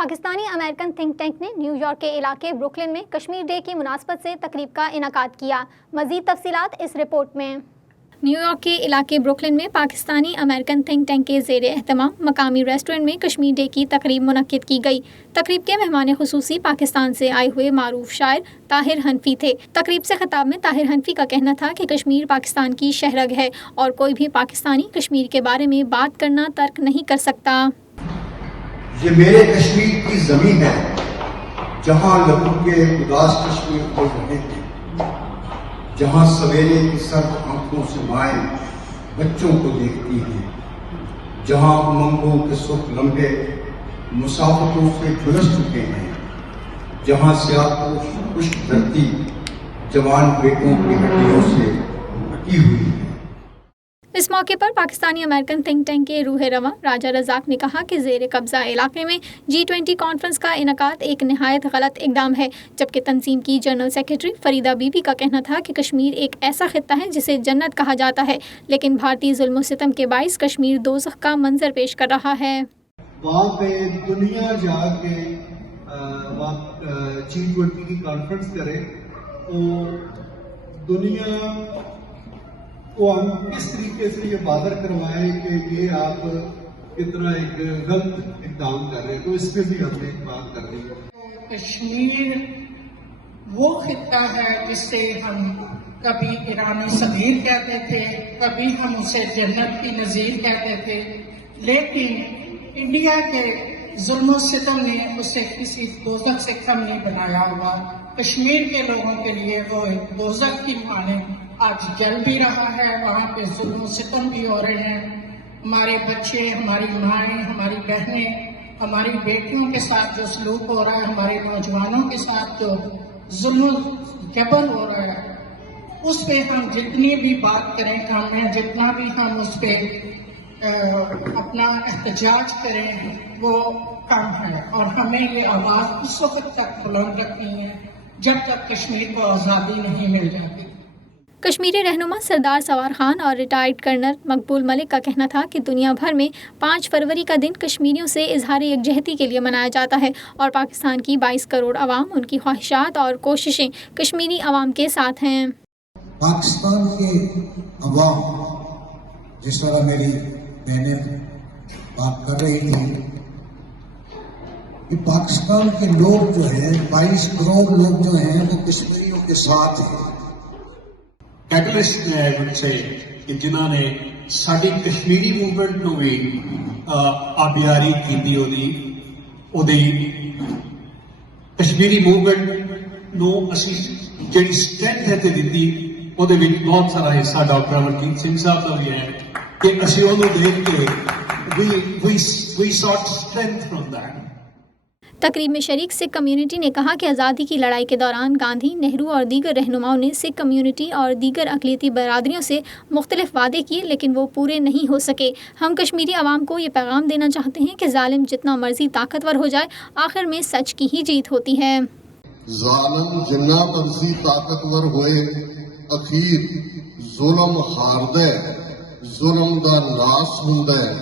Pakistani American think tank نے new York کے علاقے بروکلن میں کشمیر ڈے کی مناسبت سے تقریب کا انعقاد کیا۔ مزید تفصیلات اس رپورٹ میں۔ نیو یارک کے علاقے بروکلن میں پاکستانی امریکن تھنک ٹینک کے زیر اہتمام مقامی ریسٹورنٹ میں کشمیر ڈے کی تقریب منعقد کی گئی۔ تقریب کے مہمان خصوصی پاکستان سے آئے ہوئے معروف شاعر طاہر حنفی تھے۔ تقریب سے خطاب میں طاہر حنفی کا کہنا تھا کہ کشمیر پاکستان کی شہرگ ہے اور کوئی بھی پاکستانی کشمیر کے بارے میں بات کرنا ترک نہیں کر سکتا۔ یہ میرے کشمیر کی زمین ہے جہاں لہو کے اداس کشمیر کو رہے تھے، جہاں سویرے کی سرد آنکھوں سے مائیں بچوں کو دیکھتی ہیں، جہاں امنگوں کے سکھ لمبے مسافتوں سے جھلس چکے ہیں، جہاں سیاہپوش خشک دھرتی جوان بیٹوں کی ہڈیوں سے ڈھکی ہوئی ہے۔ اس موقع پر پاکستانی امریکن تھنک ٹینک کے روح رواں راجہ رزاق نے کہا کہ زیر قبضہ علاقے میں G20 کانفرنس کا انعقاد ایک نہایت غلط اقدام ہے، جبکہ تنظیم کی general secretary Farida Bibi کا کہنا تھا کہ کشمیر ایک ایسا خطہ ہے جسے جنت کہا جاتا ہے، لیکن بھارتی ظلم و ستم کے باعث کشمیر دوزخ کا منظر پیش کر رہا ہے۔ وہاں پہ دنیا جا کے G20 کی کانفرنس کرے تو دنیا کو ہم کس طریقے سے یہ بادر کروائے کہ یہ آپ کتنا ایک غلط اقدام کر رہے ہیں، تو اس پہ بھی ہم نے ایک بات کر رہی ہے۔ کشمیر وہ خطہ ہے جس سے ہم کبھی ایرانی صغیر کہتے تھے، کبھی ہم اسے جنت کی نظیر کہتے تھے، لیکن انڈیا کے ظلم و ستم نے اسے کسی دوزخ سے کم نہیں بنایا ہوا۔ کشمیر کے لوگوں کے لیے وہ ایک دوزخ کی مانند آج جل بھی رہا ہے، وہاں پہ ظلم و ستم بھی ہو رہے ہیں۔ ہمارے بچے، ہماری مائیں، ہماری بہنیں، ہماری بیٹیوں کے ساتھ جو سلوک ہو رہا ہے، ہمارے نوجوانوں کے ساتھ جو ظلم و جبر ہو رہا ہے، اس پہ ہم جتنی بھی بات کریں کم ہے، جتنا بھی ہم اس پہ اپنا احتجاج کریں وہ کم ہے، اور ہمیں یہ آواز اس وقت تک بلند رکھنی ہے جب تک کشمیر کو آزادی نہیں مل جاتی۔ کشمیری رہنما سردار سوار خان اور ریٹائرڈ کرنل مقبول ملک کا کہنا تھا کہ دنیا بھر میں 5 فروری کا دن کشمیریوں سے اظہار یکجہتی کے لیے منایا جاتا ہے، اور پاکستان کی 22 کروڑ عوام، ان کی خواہشات اور کوششیں کشمیری عوام کے ساتھ ہیں۔ پاکستان کے عوام، جس طرح میری بہنیں بات کر رہی تھی، کہ پاکستان کے لوگ جو ہیں 22 کروڑ لوگ جو ہیں وہ کشمیریوں کے ساتھ ہیں۔ کیٹلسٹ نے سے کہ جنہوں نے ساری کشمیری موومنٹ نو بھی آبیاری کی، کشمیری موومنٹ نو اسی جڑی اسٹرینتھ ہے دیتی، وہ بہت سارا حصہ ڈاکٹر امرجیت سنگھ صاحب کا بھی ہے کہ اسی انہوں دیکھ کے we sought strength from that۔ تقریب میں شریک سکھ کمیونٹی نے کہا کہ آزادی کی لڑائی کے دوران گاندھی، نہرو اور دیگر رہنماؤں نے سکھ کمیونٹی اور دیگر اقلیتی برادریوں سے مختلف وعدے کیے، لیکن وہ پورے نہیں ہو سکے۔ ہم کشمیری عوام کو یہ پیغام دینا چاہتے ہیں کہ ظالم جتنا مرضی طاقتور ہو جائے، آخر میں سچ کی ہی جیت ہوتی ہے۔ ظالم جنہ مرضی طاقتور ہوئے، اخیر ظلم ہاردا ہے، ظلم دا ناس ہوندا ہے،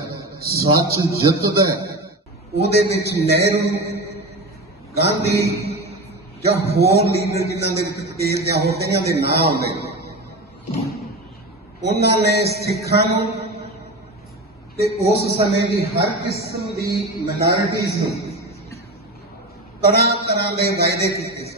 سچ جتدا ہے۔ ਉਹਦੇ ਵਿੱਚ ਨਹਿਰੂ, ਗਾਂਧੀ ਜਾਂ ਹੋਰ ਲੀਡਰ ਜਿਨ੍ਹਾਂ ਦੇ ਵਿੱਚ ਤੇਜ਼ ਜਾਂ ਹੋਰ ਕਈਆਂ ਦੇ ਨਾਂ ਆਉਂਦੇ ਨੇ, ਉਹਨਾਂ ਨੇ ਸਿੱਖਾਂ ਨੂੰ ਤੇ ਉਸ ਸਮੇਂ ਦੀ ਹਰ ਕਿਸਮ ਦੀ ਮਾਈਨੋਰਿਟੀਜ਼ ਨੂੰ ਤਰ੍ਹਾਂ ਦੇ ਵਾਅਦੇ ਕੀਤੇ ਸਨ۔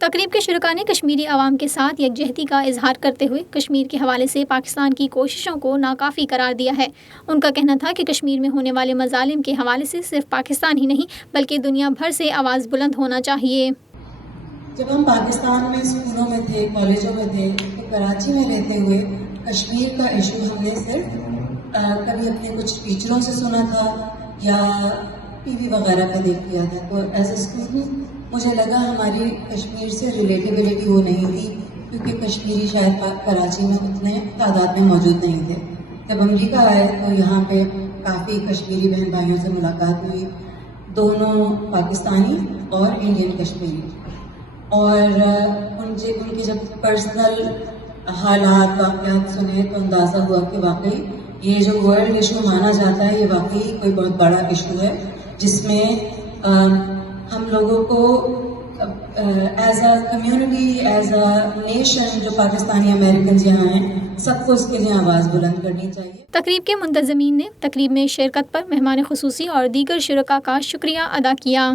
تقریب کے شرکاء نے کشمیری عوام کے ساتھ یکجہتی کا اظہار کرتے ہوئے کشمیر کے حوالے سے پاکستان کی کوششوں کو ناکافی قرار دیا ہے۔ ان کا کہنا تھا کہ کشمیر میں ہونے والے مظالم کے حوالے سے صرف پاکستان ہی نہیں بلکہ دنیا بھر سے آواز بلند ہونا چاہیے۔ جب ہم پاکستان میں اسکولوں میں تھے، کالجوں میں تھے، تو کراچی میں رہتے ہوئے کشمیر کا ایشو ہم نے صرف کبھی اپنے کچھ ٹیچروں سے سنا تھا یا ٹی وی وغیرہ پہ دیکھ لیا تھا، تو ایز اے اسٹوڈنٹ مجھے لگا ہماری کشمیر سے ریلیٹیبلٹی وہ نہیں تھی، کیونکہ کشمیری شاید کراچی میں اتنے تعداد میں موجود نہیں تھے۔ جب امریکہ آئے تو یہاں پہ کافی کشمیری بہن بھائیوں سے ملاقات ہوئی، دونوں پاکستانی اور انڈین کشمیری، اور ان کی جب پرسنل حالات واقعات سنے تو اندازہ ہوا کہ واقعی یہ جو ورلڈ ایشو مانا جاتا ہے یہ واقعی کوئی بہت بڑا ایشو ہے، جس میں ہم لوگوں کو as a community as a nation جو پاکستانی امریکنز یہاں ہیں سب کو اس کے لیے آواز بلند کرنی چاہیے۔ تقریب کے منتظمین نے تقریب میں شرکت پر مہمان خصوصی اور دیگر شرکاء کا شکریہ ادا کیا۔